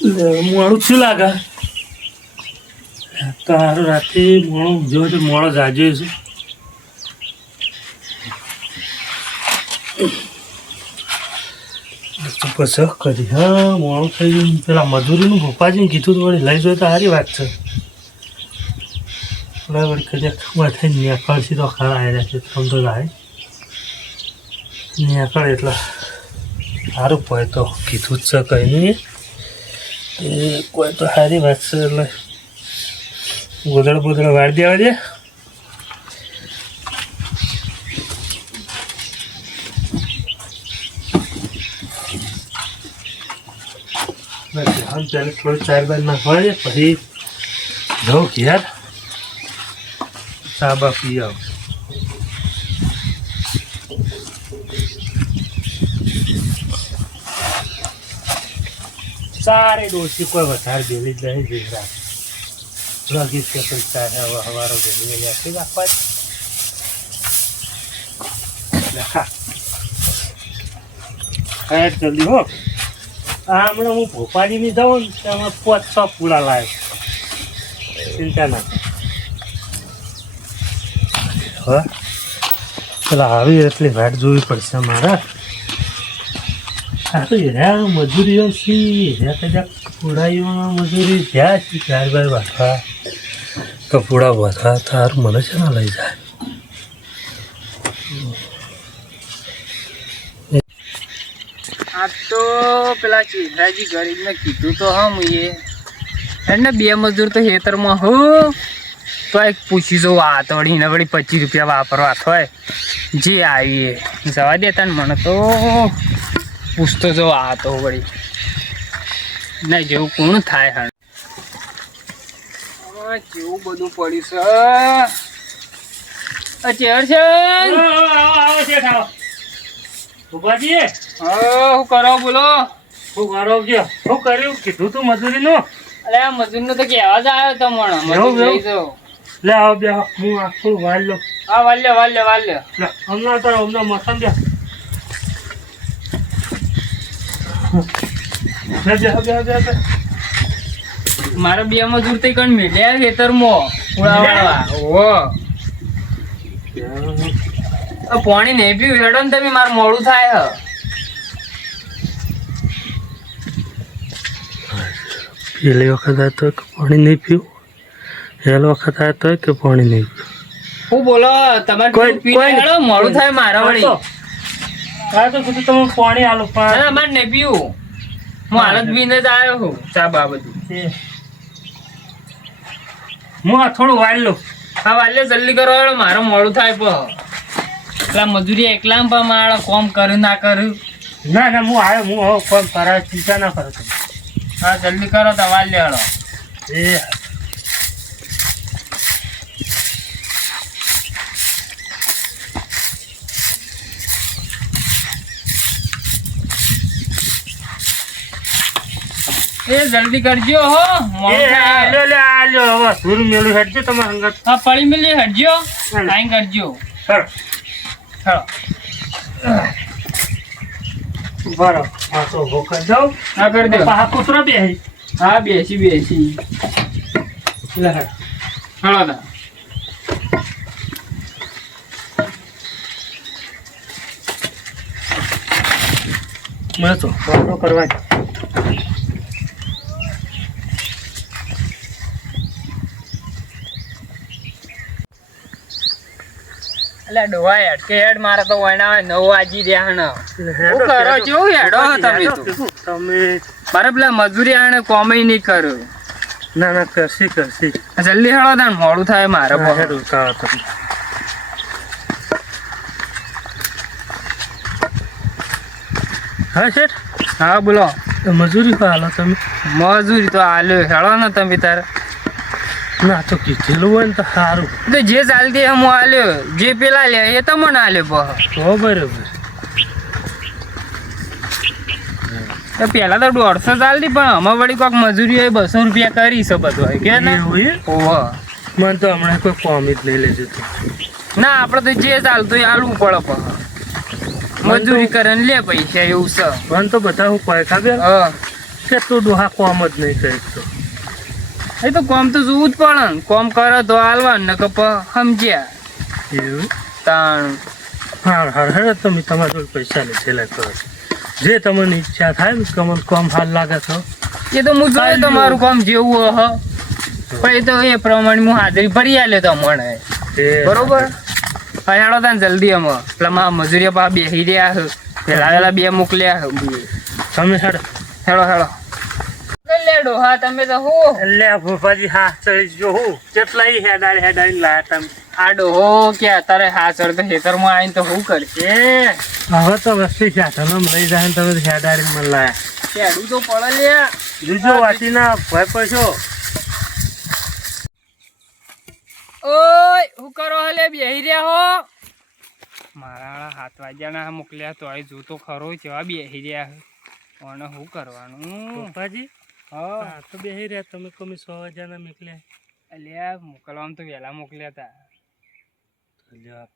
મોડું શું લાગે તારું રાતે મોડું જો તો મોડો જાજો છે તું પછી કરી હા મોડું થઈ ગયું પેલા મજૂરીનું પપ્પાજીને કીધું તો વળી લઈ જોઈએ તો સારી વાત છે વળી કદાચ થઈને નેકળશી તો ખરા આવ્યા છે તમ તો જાય નેકળ એટલે સારું પડે તો કીધું જ છે કંઈ નહીં એ કોઈ તો સારી વાત છે એટલે ગોદળ બોદળ વાળી દેવા દે ચાલે થોડી 4 બાર નાખવા દે પછી જાઉં ઘેર ચા બા પી આવું સારે ડોસી કોઈ વધારે ભેલી જ નહીં ગુજરાત લગી સ્પેશલ ચા છે હવે સવારો ભેલી ગઈ આપી રાખવા જલ્દી હો હમણાં હું ભોપાલીની જાઉં ને તેમાં 5-6 પૂળા લાવે ચિંતા ના હવે પેલા આવી એટલી વાટ જોવી પડશે મારા હેરા મજૂરીઓ સી હેરા કદાચ પૂળાઈઓમાં મજૂરી જ્યાં છે 4 બાર વાટવા તો પૂળા વધવા તારું મને છે ને લઈ જાય આ તો પેલા ચેહરાજી ગરીબને કીધું તો હમ એને 2 મજૂર તો ખેતરમાં હો તો એક પૂછી જો વાત વળી ને વળી 25 રૂપિયા વાપરવા હોય જે આવી જવા દેતા ને મને તો પૂછતો જો આ તો વળી નહીં જેવું કોણ થાય હા કેવું બધું પડ્યું છે ચેર છે ભોપાજી હું કરો બોલો શું કરો કે શું કર્યું કીધું તું મજૂરીનું અરે આ મજૂરનું તો કહેવા જ આવ્યો તમને મજૂર લઈ જાઓ લે આવ બે હું આખું વાળ લો હા વાલ્ય લે હમણાં તો હમણાં મસાન દે મારે 2 મજૂર તો કણ મેલ્યા ખેતરમાં ઉડાવવા ઓ પાણી નહીં પીવું હેડો ને તમે મારું મોડું થાય પેલી વખત આવતો કે પાણી નહીં પીવું પહેલી વખત આવતો કે પાણી નહીં પીવું હું બોલો તમારે હેડો મોડું થાય મારા વળી હા તો કીધું તમે પાણી આલો પણ અમારે નહીં પીવું હું હાલત પીને જ આવ્યો છું ચા બા બધું હું આ થોડું વાળ લઉં હા વાલ્ય જલ્દી કરો હેડો મારું મોડું થાય પેલા મજૂરી એકલા પણ મારે કોમ કર્યું ના કર્યું ના ના હું આવ્યો હું હવે કોમ કરાવે ચિંતા ના કરો તમે હા જલ્દી કરો તો વાલ્ય હેડો એ જલ્દી કરજો હો લે હવે સુર મેલું હેડજો તમારે અંગત હા પડી મેલી હટજો ટાઈમ કરજો બરાબર હા તો ભોકર જાઉં હા કરી દો હા કૂતરો બેસી હા બેસી લે હળો દા મને તો વાતો કરવા એટલે ડોવા હેડ કે હેડ મારે તો વણા 9 વાગી રહ્યા ને હું કરો છો હેડો તમે તો તમે મારે પેલા મજૂરી આને કોમે નહીં કર્યું ના ના કરશી જલ્દી હેડો તાન મોડું થાય મારે હેડો તમે હા શેઠ હા બોલો મજૂરી પર હાલો તમે મજૂરી તો હાલ્યો હેડો ને તમે તારે ના તો કીધેલું હોય ને તો સારું તો જે ચાલતી હું હાલ્યો જે પેલા લે એ તો મને હાલ્યો તો બરોબર પેલા તો 150 ચાલતી પણ આમાં વળી કોઈક મજૂરી હોય 200 રૂપિયા કરી છે બધું કે ને ઓહો મને તો હમણાં કોઈ કોમ જ લઈ લેજો ના આપણે તો જે ચાલતું એ હાલવું પડે મજૂરી કરે લે પૈસા એવું છે મને તો બધા હું કોઈ ખબર કે તું ડોહા કોમ જ નહીં કરી તો એ તો કોમ તો જોવું જ પડે ને. કોમ કરે તો હાલવા ને કપ સમજ્યા એવું તાણ. હા હા તમે તમારા જોડે પૈસા લીધેલા કરો જે તમને ઈચ્છા થાય ને તમને કોમ હાલ લાગે તો એ તો હું જોયું તમારું કામ જેવું હ પણ એ તો એ પ્રમાણે હું હાજરી ભરી આલ્યો તો મને બરોબર. હેડો તાન જલ્દી અમે પેલા મારા મજૂરિયા પા બેસી રહ્યા છે. પેલા વેલા 2 મોકલ્યા છે. તમે હેડો હેડો હેડો લેડો. હા તમે તો હું એટલે ભૂપાજી હા ચડી જો હું કેટલા હેડાઈને લાયા તમે આ ડોહો કે અત્યારે હા ચડ તો ખેતરમાં આવીને તો શું કરશે? હવે તો વસ્તી છે તમે લઈ જાય ને તમે હેડાઈને મને લાયા ખેડું તો પડે લ્યા. બીજો વાટીના ભય પૈસો ઓય હું કરો હલે બેહી રહ્યા હો? મારા 7 વાગ્યાના મોકલ્યા તો આ જો તો ખરો જેવા બેહી રહ્યા છે. કોને શું કરવાનું? ભૂપાજી હા તો બેહી રહ્યા તમે કોમી 100 વાગ્યાના મોકલ્યા અલ્યા મોકલવામાં તો વહેલા મોકલ્યા હતા.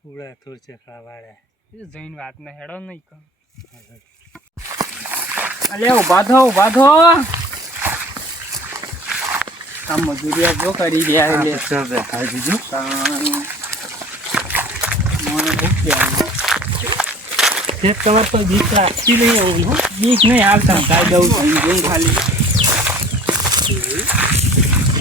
પૂરા થોડ છે ખાવાડ્યા જઈને વાત ને હેડો નહીં કહો. અલ્યા ઉભા થો આ મજૂરિયા જો કરી રહ્યા એટલે બેઠા દીધું મને શું કહેવાનું? તમારે કોઈ બીક રાખતી નહીં આવું હો બીક નહીં હાલ સંતાઈ દઉં છું જોઉં ખાલી.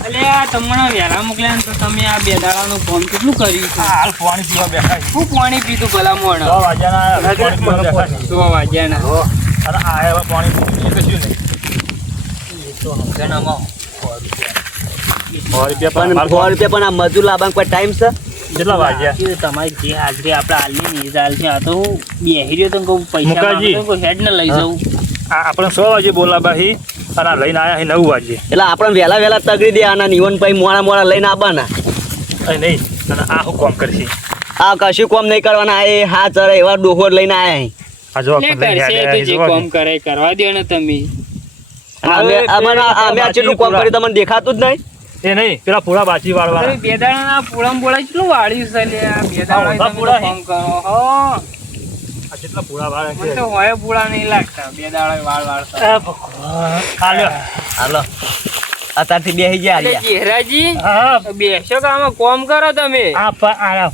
અલ્યા તમને વહેલા મોકલ્યા ને તો તમે આ 2 દાડાનું કામ કેટલું કર્યું છે? હાલ પાણી પીવા બેઠા શું પાણી પીધું ભલા મોણ? 100 વાગ્યાના પાણી પીવા બેઠા 100 વાગ્યાના અને આ પાણી પીવું કશું નહીં એ તો સમજણામાં 100 પણ 100 રૂપિયા પણ આ મજૂર લાવવાનો કોઈ ટાઈમ છે? કેટલા વાગ્યા તમારી જે હાજરી આપણે હાલની ની ચાલ છે. આ તો બેહી રહ્યો તો કહું પૈસા મુકાજી. માંગતો કોઈ હેડ ને લઈ જાઉં. આપણે 100 વાગે બોલાબાહી અને આ લઈને આયા 9 વાગે એટલે આપણે વહેલા તગડી દે આના નિવનભાઈ મોડા લઈને આવવાના. નહીં અને આ હું કામ કરશે આ કશું કોમ નહીં કરવાના. એ હા ચરે એવા ડોહો લઈને આયા આ જો લે કરશે તો જે કામ કરે કરવા દો ને તમે. અમે આટલું કોમ કર્યું તમને દેખાતું જ નહીં. એ નહીં પેલા પૂરા બાજી વાળવા તમે 2 દાડાના પૂળમ બોળા કેટલું વાળ્યું છે લે? આ 2 દાડા તમે તો કામ કરો હો. આ કેટલા પૂરા વાળા મને તો હોય પૂળા નહીં લાગતા 2 દાડા વાળતા. હાલો અત્યારથી બેસી ગયા એટલે ચહેરાજી હા બેસો કે આમાં કામ કરો તમે? આ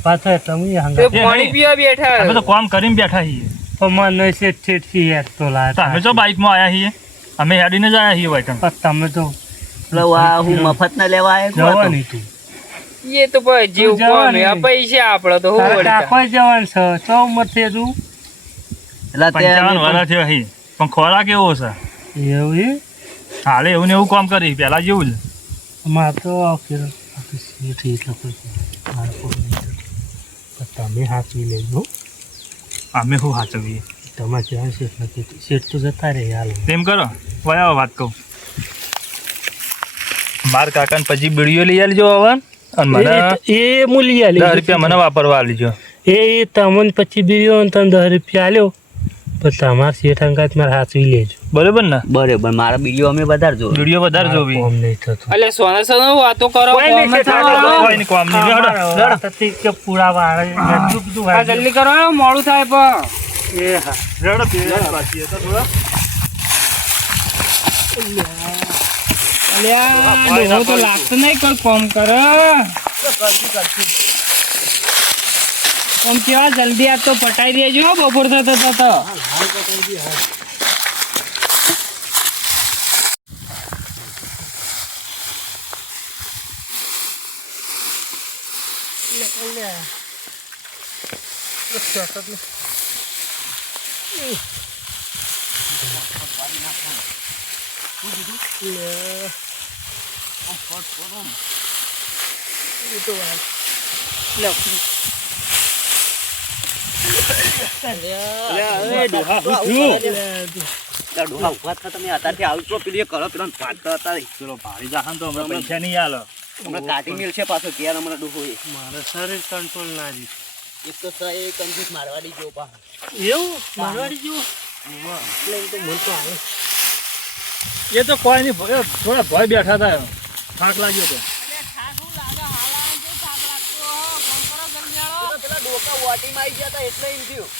પાછો તમે તે પાણી પીવા બેઠા અમે તો કામ કરીને બેઠા છીએ તો મને છે યાર તો લાયા તમે તો બાઇકમાં આયા છીએ અમે હેડીને જ આયા છીએ ભાઈ તમે તો હું મફત ના લેવા આવ્યો જવાની તું એ તો ભાઈ જીવ કોમ હે. આ પૈસા આપડે તો હું વળતા. કોઈ જવાનું છે તો મત તું એટલે 55 વર્ષ છે અહીં પણ ખોરાક એવો છે એવું હાલે એવું ને એવું કામ કરી પેલા જેવું જ અમાર તો તમે હાચવી લેજો અમે શું હાચવીએ તમારે ત્યાં શેઠ નથી શેઠ તો જતા રહે હાલ તેમ કરો વયા વાત કહું માર કાકાને પછી બીડીઓ લઈ આલજો હવન અને મને એ મૂલી આલી 10 રૂપિયા મને વાપરવા આલીજો એ તમને પછી બીડીઓ તમે 10 રૂપિયા આલ્યો પણ તમાર શેઠ અંગાત મારે હાચવી લેજો બરોબર ને બરોબર. મારા બીડીઓ અમે વધારે જો વિડિયો વધારે જોવી કોમ નહીં થતું અલે સોના સોના વાતો કરો કોઈ નહીં કોમ નહીં લડ કે પૂરા વાળે બધું આ જલ્દી કરો મોડું થાય પણ એ હા રડ પે બાકી તો થોડા અલ્યા ડોહો તો લાગતો નહીં કર કોમ કર કોમ કેવા જલ્દી આ તો પટાઈ દેજો બપોર થતો તો તમે અત્યારથી આવજો પેલી કરો પેલો વાત કરતા ચલો ભારી જાહન તો હમણાં પૈસા નહીં આલો હમણાં કાઢી મેલ છે પાછો ઘેર હમણાં ડોહો મારે શરીર કંટ્રોલ ના રહી એક તો એ કંજૂસ મારવાડી ગયો પા એવું મારવાડી જેવું એટલે તો મન તો આવે એ તો કોઈ નહીં થોડા ભય બેઠા હતા થાક લાગ્યો તો પેલા ડોકા વોટિંગ આવી ગયા હતા એટલે એમ થયું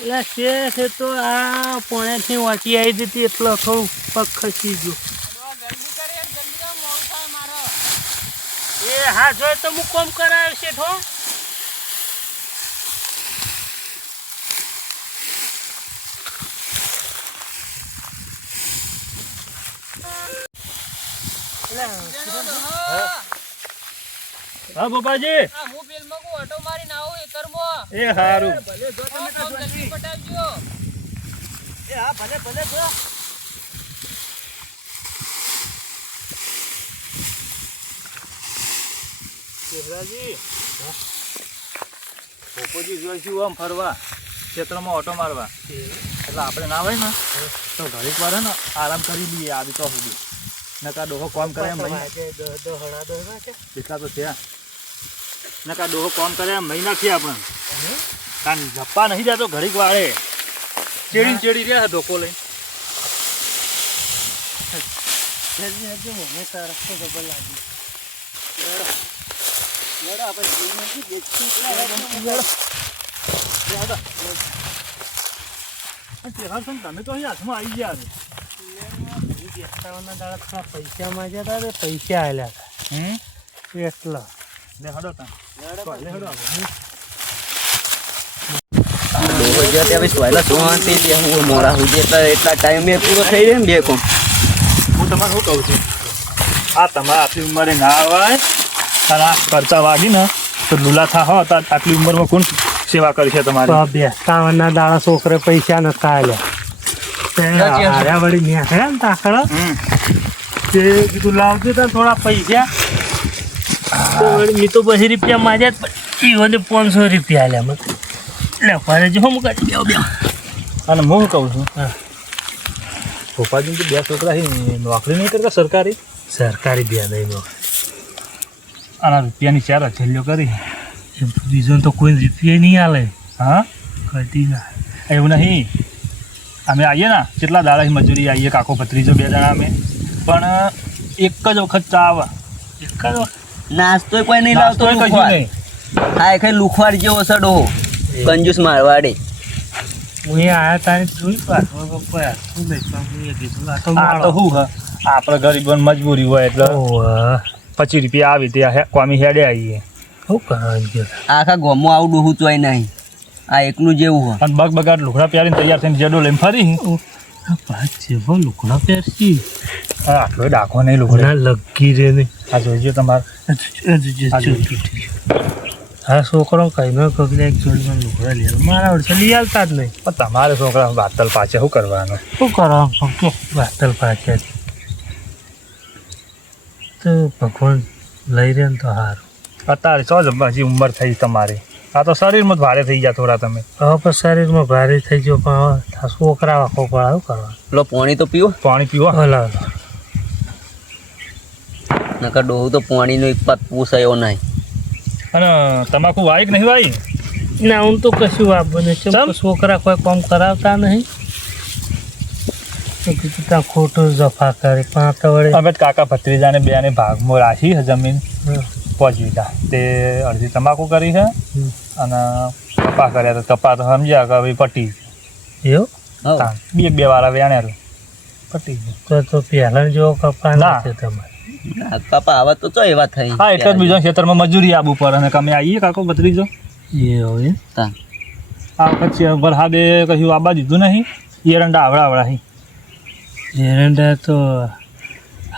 એટલે શેઠ તો આ પોણેથી વાંચી આવી હતી એટલે થોડું પગ ખસી ગયો. એ હા જો તો હું કોમ કરાવ્યો શેઠ હો. હા બાપાજી એ હારું પોપોજી જોઈશું આમ ફરવા ક્ષેત્રમાં ઓટો મારવા એટલે આપણે ના હોય ને તો ઘડીક વાર હે ને આરામ કરી લઈએ આવી તો સુધી નકા ડોહો કોમ કરે એમ એટલા તો છે નકા ડોહો કોમ કરે એમ મહી નાખીએ આપણે કારણ ધપ્પા નહીં જતો ઘડીક વાળે ચેડી રહ્યા ધોકો લઈ તમે તો અહીં હાથમાં આવી ગયા પૈસા માંગ્યા હતા ને પૈસા આવેલા હતા એટલા લે હડો તા લે હડો એટલા ટાઈમે પૂરો થઈ જાય ને બે કોમ. હું તમારે શું કહું છું આ તમારે આટલી ઉંમરે ના આવાય અને આ ખર્ચા વાગી ને તો લુલા થા હો તો આટલી ઉંમરમાં કોણ સેવા કરી છે તમારી? બેસતાવરના દાડા છોકરે પૈસા નતા આલ્યા વળી ન્યા ને તાકડા તે કીધું લાવજો તો થોડા પૈસા તો વળી મેં તો 20 રૂપિયા માંગ્યા ઈવને 500 રૂપિયા આલ્યા મને એટલે ફરે જો હું કરી બે અને હું શું કહું છું પપ્પાજી તો બે છોકરા નોકરી નહીં કરતા સરકારી બે નહીં આના રૂપિયાની 4 છેલ્લો કરી બીજો તો કોઈ રૂપિયા નહીં આલે. હા કદી ના એવું નહીં અમે આવીએ ને કેટલા દાડા મજૂરી આવીએ કાકો ભત્રીજો 2 જણા અમે પણ એક જ વખત ચા આવે એક જ નાસ્તો કોઈ નહીં લાવતો. નાસ્તોય કશું નહીં. હા ખાઈ લુખવાડ જેવો સડો કંજૂસ મારવાડે. હું આયા તારે જોઈ પાછો પપ્પા શું બેસવા કીધું આ તો આ તો શું હા આપણે ગરીબોને મજબૂરી હોય એટલે 25 રૂપિયા આવી ત્યાં કોમી હેડે આવીએ શું કરવાનું આખા ગામમાં આવું ડોહું ચોય નહીં. આ એકલું જેવું હોય અને બગ બગાટ લુગડા પહેરીને તૈયાર થઈને જેડો લઈને ફરી જેવો લુકડા પહેરશી આટલો ડાકો નહીં લુગડા લગી રે નહીં. આ જોઈજો તમારે હા છોકરો કઈ ન કગલે એક જોડી લુકડા લે મારા વર્ષે લઈ આવતા જ નહીં. પણ તમારે છોકરા બાતલ પાછે શું કરવાનું? શું કરવાનું કે વાતલ પાછા તો ભગવાન લઈ રહે ને તો સારું. અત્યારે છો જ હજી ઉંમર થઈ તમારી આ તો શરીરમાં જ ભારે થઈ ગયા થોડા તમે. હવે પણ શરીરમાં ભારે થઈ ગયો પણ હવે છોકરા વાખો પડે શું કરવાનું? પેલો પાણી તો પીવો. પાણી પીવો હલા નકર ડોહું તો પાણીનો એક પાત પૂછાયો નહીં. અને તમાકુ વાય કે નહીં વાય? ના હું તો કશું વાપરું નહીં. છોકરા કોઈ કામ કરાવતા નહીં તો કીધું ત્યાં ખોટું જફા કરે પણ તો વળી અમે કાકા ભત્રીજાને બેને ભાગમાં રાખી છે જમીન 5 વીઘા તે અડધી તમાકુ કરી છે અને કપા કર્યા તો કપા તો સમજ્યા કે હવે પટી એવું બે વાળા વેણ્યા પટી તો પહેલા જેવો કપા ના. ના તમારે પાપા આવા તો ચો એવા થઈ. હા એટલે જ બીજા ખેતરમાં મજૂરી આવવું પડે અને અમે આવીએ કાકો ભત્રીજો એવું તાન. આ વખત વરસાદે કશું આબા દીધું નહીં એરંડા આવડા હી એરંડા તો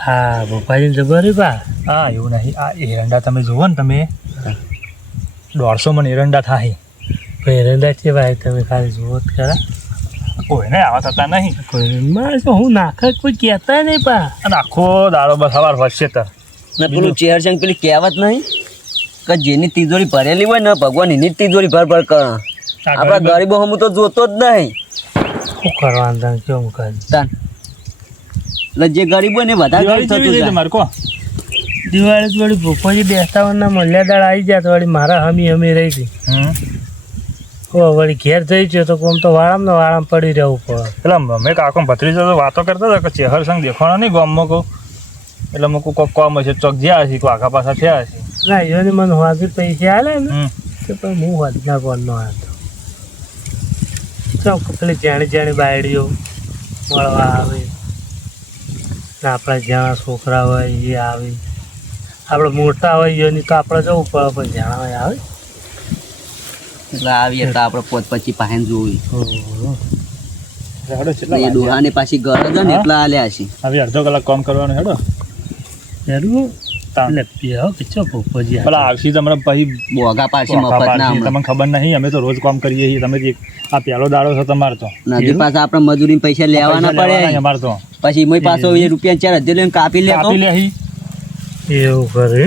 હા ભોપાજી જબર બા હા એવું નહીં આ એરંડા તમે જુઓ ને તમે 150 મણ એરંડા થાય એરંડા છે ભાઈ તમે ખાલી જુઓ જ ખરા કોઈને આવા થતા નહીં કોઈ મારે તો હું નાખે કોઈ કહેતા નહીં પા અને આખો દાડો બસ સવાર વધશે તો ને પેલું ચેર છે પેલી કહેવત નહીં કે જેની તિજોરી ભરેલી હોય ને ભગવાન એની જ તિજોરી ભર કરે. આપણા ગરીબો હમ તો જોતો જ નહીં. શું કરવાનું તમે કેમ કરી તાન એટલે જે ગરીબ હોય ને વધારે ગરીબ થતું જાય. તમારે કહો દિવાળી વળી ભોપાજી બેસતાવરના મલ્યાદાળ આવી જાય તો વળી મારા હમી રહી ગઈ વળી ઘેર થઈ ગયો તો કોમ તો વાળામાં પડી રહેવું પડે. એટલે અમે કાકો ભત્રીજો તો વાતો કરતા હતા કે ચેહર સંગ દેખાણો નહીં ગામમાં કહું એટલે મૂકું કોક કોમ હશે ચોક જ્યાં હશે આખા પાછા થયા હશે ના એની મને વાંચી પૈસા આલે ને કે પણ હું વધના કોણનો હતો ચાલ પેલી જાણી જાણી બાયડીઓ મળવા આવે ને આપણા જ્યાં છોકરા હોય એ આવે આપણે મોટા હોય એની તો આપણે જવું પડે પણ જ્યાં હોય આવે એટલે આવીએ તો આપણે પોત પછી પાહેન જોવી હેડો કેટલા એ ડોહાને પાછી ગરજ હોય ને એટલા આલ્યા છે હવે અડધો કલાક કામ કરવાનું હેડો એનું એટલે પીવો કે ચો પોપોજી પેલા આવશી તમને પછી બોગા પાછી મફત ના તમને ખબર નહીં અમે તો રોજ કામ કરીએ છીએ તમે આ પહેલો દાડો છો તમારે તો નદી પાસે આપણે મજૂરી પૈસા લેવાના પડે અમારે તો પછી મેં પાછો એ રૂપિયા 4000 લઈને કાપી લે આપી લે એવું કરે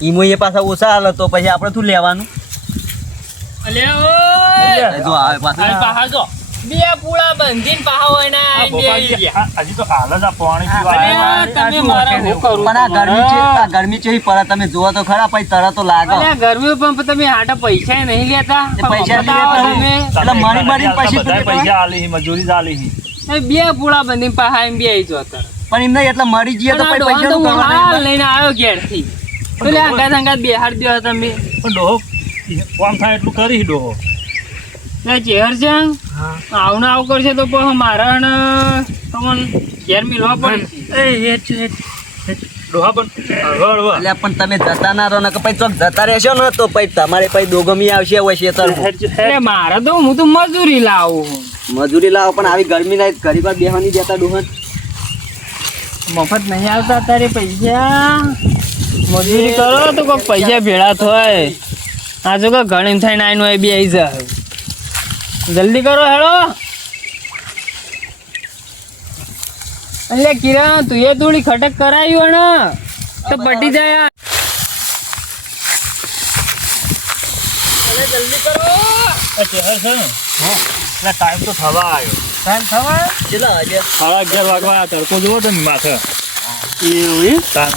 ઈમો એ પાછા ઓછા હાલે તો પછી આપણે શું લેવાનું અલે ઓય જો આવે પાછા આ પાહા જો બે પૂળા બંધીને પાહા હોય ને આ બે ગયા. હજી તો હાલ જ આ પાણી પીવા અલે આવ્યા. તમે મારા હું કરું પણ આ ગરમી છે પર તમે જોવો તો ખરા પછી તરત તો લાગે અલે ગરમી પણ તમે હાટા પૈસા નહીં લેતા તે પૈસા બતાવો તમે એટલે મરી મરીને પછી બધાય પૈસા આલી મજૂરી જ આલી એ બે પૂળા બંધીને પાહા એમ બે આવી જો અત્યારે પણ એમ નહીં એટલે મરી જઈએ તો પણ આ પછી ડોહા તો પૈસા હું હાલ લઈને આવ્યો ઘેરથી પેલે આઘાત આઘાત બેહાડ દ્યો તમે પણ ડોહો કામ થાય એટલું કરી ડોહો લે ચેહર છે આવું ને આવું કરશે તો પછી મારા ને તમને ઘેર મિલવા પડે ડોહા પણ હળવા એટલે પણ તમે જતા ના રહો ને કે પછી ચોક જતા રહેશો ને તો પછી તમારે પછી દોગમી આવશે હોય ખેતર એટલે મારે તો હું તો મજૂરી લાવું મજૂરી લાવો પણ આવી ગરમી ના ઘરી પર બેહવાની દેતા ડોહન મફત નહીં આવતા તારે પૈસા મજૂરી કરો તો કોઈ પૈસા ભેળા થાય આ જો કે ઘણી થઈને આવીને હોય બે આવી જાય જલ્દી કરો હેડો એટલે કિરણ તું એ થોડી ખટક કરાયું ને તો પટી જાય જલ્દી કરો ચહેર છે ને એટલે ટાઈમ તો થવા આવ્યો ટાઈમ થવા કેટલા વાગે 11:30 વાગવા તડકો જોવો તમે માથે એવું તાન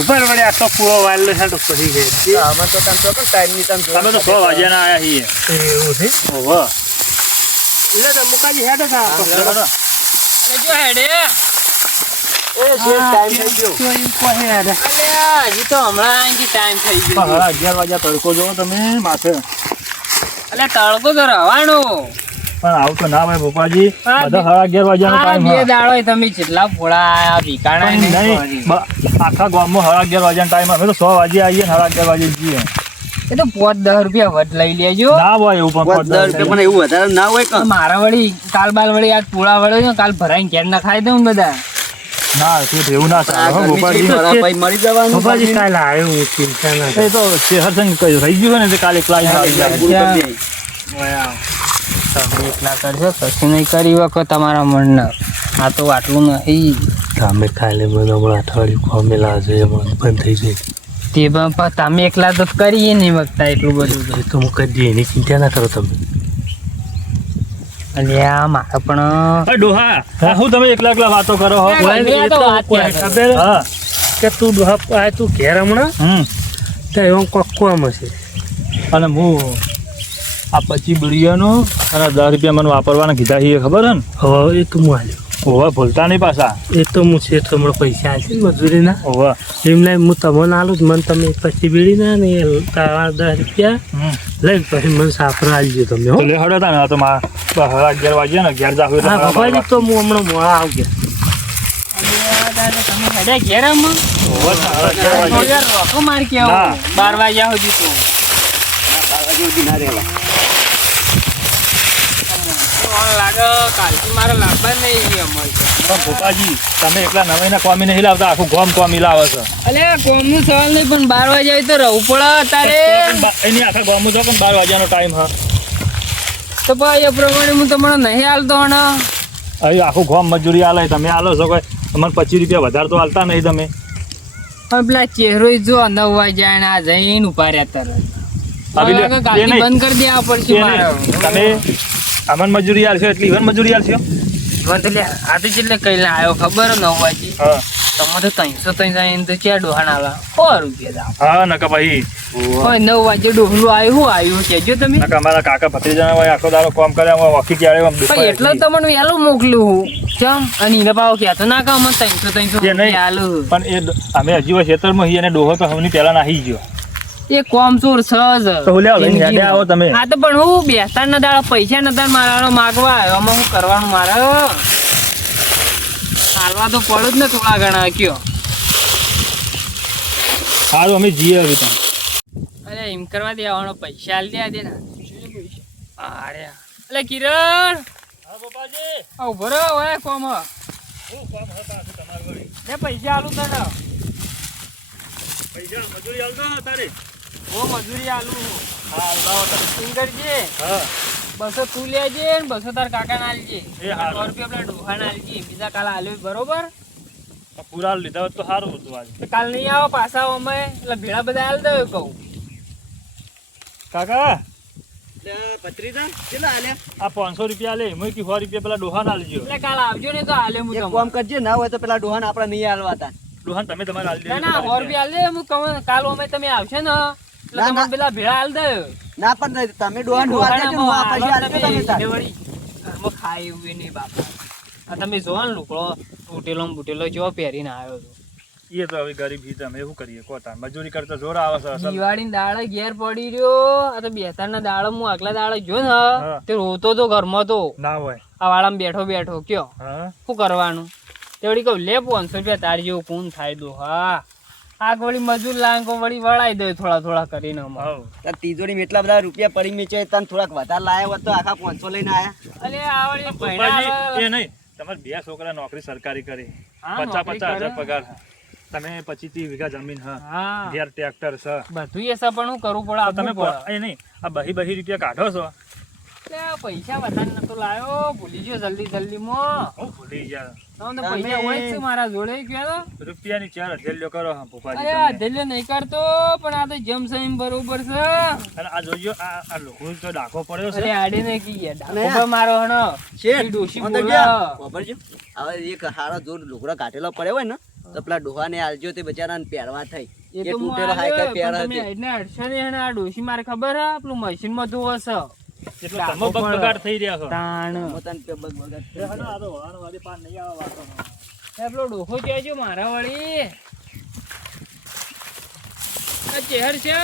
ઉપર વળે આટલો પૂરો વાળલો છે તો પછી ગઈ આમાં તો તમે ચોક્કસ ટાઈમ ની તમે અમે તો 6 વાગ્યાના આયા છીએ એવું છે ઓહો એટલે તો મુકાજી હેડો કા અરે જો હેડે ટાઈમ થઈ ગયો અલ્યા હજી તો હમણાં અહીંથી ટાઈમ થઈ ગયો 11:30 વાગ્યા તડકો જોવો તમે માથે અલ્યા તડકો તો રવાનો પણ આવું તો ના ભાઈ ભોપાજી હા, બધા 11:30 વાગ્યાનો આ ટાઈમ બે દાડો તમે જેટલા ફોડા આયા ભીકાણા નહીં નહીં આખા ગામમાં 11:30 વાગ્યાનો ટાઈમ અમે તો 100 વાગે આવીએ ને 11:30 વાગે જઈએ એ તો 5-10 રૂપિયા વટ લઈ લેજો ના હોય એવું પણ 10 રૂપિયા પણ એવું વધારે ના હોય કે મારા વળી કાલ બાલ વળી આ પૂળા વળે ને કાલ ભરાઈને ઘેર ના ખાઈ દઉં બધા ના તે એવું ના આ ચાલે હો ગરમી ભોપાજી છે, પછી મરી જવાનું મુકાજી કાલ આવ્યું ચિંતા ના એ તો શહેર છે ને કઈ રહી ગયું ને તે કાલે એકલા આવીને આવી જાય. તમે એકલા કરશો કશું નહીં કરી વખત તમારા મનના આ તો આટલું નહીં તમે કાલે મને હમણાં અઠવાડિયું ખોમેલા છે એમાં બંધ થઈ જાય તે પણ તમે એકલા તો કરીએ નહીં વખતા એટલું બધું તો. એ તો હું કરી દઈએ એની ચિંતા ના કરો તમે અલ્યા મારા પણ અરે ડોહા હું તમે એકલા એકલા વાતો કરો હો હા, એ તો વાત કોઈ છે. ખબર હા કે તું ડોહા આ તું ઘેર હમણાં તો એમાં કોક કોમ હશે અને હું આ 25 બીડીઓનો અને 10 રૂપિયા મને વાપરવાના કીધા છે ખબર હે ને હવે એ તો હું આવ્યો ઓવા ભૂલતા નહીં પાછા એ તો હું છે તો હમણાં પૈસા આવશે ને મજૂરીના ઓવા એમ લઈને હું તમને આલું જ મને તમે પછી બીડીના ને એ તારા 10 રૂપિયા લઈને પછી મને સાફરા આલજો તમે હો તો લે હડો તા ને આ તો માં 11:30 વાગ્યા ને 11 જાવ હા બાપાજી તો હું હમણાં મોડા આવજો અલ્યા દાદા તમે હેડ્યા ઘેર આમાં? ઓવા 11:30 વાગ્યા યાર રોકો માર કેવો ના. 12 વાગ્યા સુધી તો ના રહેવા મને લાગે કાલથી મારે લાવવા નહીં અમારે પણ ભોપાજી તમે એકલા નવાઈના કોમી નહીં લાવતા આખું ગામ કોમી લાવે છે અલ્યા કોમનું સવાલ નહીં પણ 12 વાગ્યા તો રહું પડે તારે એની આખા ગામમાં જો પણ 12 વાગ્યાનો ટાઈમ હા તો ભાઈ એ પ્રમાણે હું તમને નહીં હાલતો ને અહીં આખું ગામ મજૂરી આલે તમે આલો છો કોઈ અમને 25 રૂપિયા વધારે તો આલતા નહીં તમે પણ પેલા ચહેરો જો 9 વાગ્યા ને આ જઈને ઉભા રહ્યા તરત આવી લે, હવે કાલથી એ નહીં. બંધ કરી દેવા પડશે મારે તમે અમને મજૂરી આલશો એટલે ઈવન મજૂરી આલશો મને તો લ્યા આથી એટલે કઈ આવ્યો ખબર 9 વાગે હા તમે તો 300 એને તો ક્યાં ડોહાણ આલા 100 રૂપિયા દાવ હા નકા ભાઈ હોય 9 વાગે ડોહલું આવ્યું કહેજો તમે નકા અમારા કાકા ભત્રીજાના હોય આખો દાડો કામ કર્યા વખી ક્યારે આમ પણ એટલે જ તમને વહેલું મોકલું હું ચમ અને એને પાવ કહેતો ના કે અમે 300 એ નહીં. આલું પણ એ અમે હજી હોય ખેતરમાં છીએ અને ડોહો તો હમની પહેલા નાહી ગયો એ કોમચોર સજ તો હું લ્યાવો લઈને હેડે આવો તમે. હા તો પણ હું બેસતા ના દાડા પૈસા નતા મારા માગવા એમાં હું કરવાનું મારે હાલવા તો પડું જ ને થોડા ઘણા કયો. સારું અમે જઈએ હવે તો. અરે એમ કરવા દે આવવાનો પૈસા હાલ દે ને અરે એટલે કિરણ હા પપ્પાજી. આ ઉભો રહો ઓય કોમ હું કામ હતા તમાર વળી. લે પૈસા આલું તને પૈસા મજૂરી આલતો તારે. ઓ મજૂરી આલું હા લાવો તમે. તું કરજે હા 200 તું લેજે ને 200 તાર કાકા ના આલજે. એ હારું. 100 રૂપિયા આપણા ડોહા ના આલજે. બીજા કાલ આલ્યો બરોબર. આ પૂરા લીધા હોત તો સારું હતું આજે. તો કાલ નહીં આવો પાછા અમે એટલે ભેળા બધા આલ દે કહું. કાકા પત્રીજા કેટલા આલ્યા? આ 500 રૂપિયા લે એમાં કે 100 રૂપિયા પેલા ડોહાને આલજો. એટલે કાલ આવજો ને તો આલે હું એક તમને. કામ કરજે, ના હોય તો પેલા ડોહાને આપણે નહીં આલવાતા. ડોહાને તમે તમારે આલી ના દેજો. ના 100 રૂપિયા આલ દે હું કહું કાલ અમે તમે આવશે ને એટલે ના, તમને ના. પેલા ભેળા આલ દે. ના પણ તમે ડોહાને ડોહા દેજો, હું આ પૈસા આલજો તમે તાર. આમાં ખાય એવું નહીં બાપા. આ તમે જો ને લુકડો તૂટેલો ને બૂટેલો જેવો પહેરીને આવ્યો હતો. એ તો હવે ગરીબ હી તમે શું કરીએ કોતા મજૂરી કરતા જોર આવે છે અસલ. દિવાળી દાડે ઘેર પડી રહ્યો આ તો બેતાર ના દાડે હું આગલા દાડે જો ને હા. તે રોતો તો ઘરમાં તો ના હોય. આ વાળામાં બેઠો બેઠો કયો હા શું કરવાનું તે વળી કહું લે 500 રૂપિયા તારી જેવું કોણ થાય દો. હા આ વળી મજૂર લાંકો વળી વળાઈ દે થોડા થોડા કરીને અમારે. હવ. તાર તિજોરીમાં એટલા બધા રૂપિયા પડી મેચે, તને થોડાક વધારે લાયા હોત તો આખા 500 લઈને આયા. અલે આ વળી પપ્પાજી ભૈણા એ નહીં તમારે 2 છોકરા નોકરી સરકારી કરી હા, 50,000 નોકરી કરે. પગાર. તમે 25-30 વીઘા જમીન હા હા ઘેર ટ્રેક્ટર છે. બધું એ સા પણ હું કરવું પડે તો તમે આપવું પડે. એ નહીં આ બહી રૂપિયા કાઢો છો. એટલે આ પૈસા વધારે નતો લાયો ભૂલી ગયો જલ્દી જલ્દી માં. હું ભૂલી ગયા. તમને પૈસા હોય જ છે મારા જોડે કયો રૂપિયાની 4,000 કરો હા પપ્પાજી અરે તમે. ધૈર્ય નહીં કરતો પણ આ તો જેમ સહીમ બરોબર છે. અને આ જોજો આ લોકો તો ડાકો પડ્યો અરે છે. આડે નહીં કી ગયા ડાકો પર મારો હણો શેઠ, ઈ ડોશી અંદર બોલે. ગયા. ખબર છે? હવે એક હારો જોર લુગડો કાઢેલો પડ્યો હોય ને તો પેલા ડોહાને આલજો, તે બચારાને પહેરવા થઈ. એ એ તો હું તૂટેલો આલ્યો, હાઈકાઈ પણ પહેરે તમે છે. એને અડશો નહીં અને આ ડોશી મારે ખબર હે પેલું મશીનમાં ધોવો છે એટલે તમે બગાડ થઈ રહ્યા છો. તાણ પોતાને પે બગ બગાડ એ હનો આ તો વાળાનો વાળી પાર નહીં આવે વાતોનો. એ પેલો ડોહો કહેજો મારા વળી આ ચેહર છે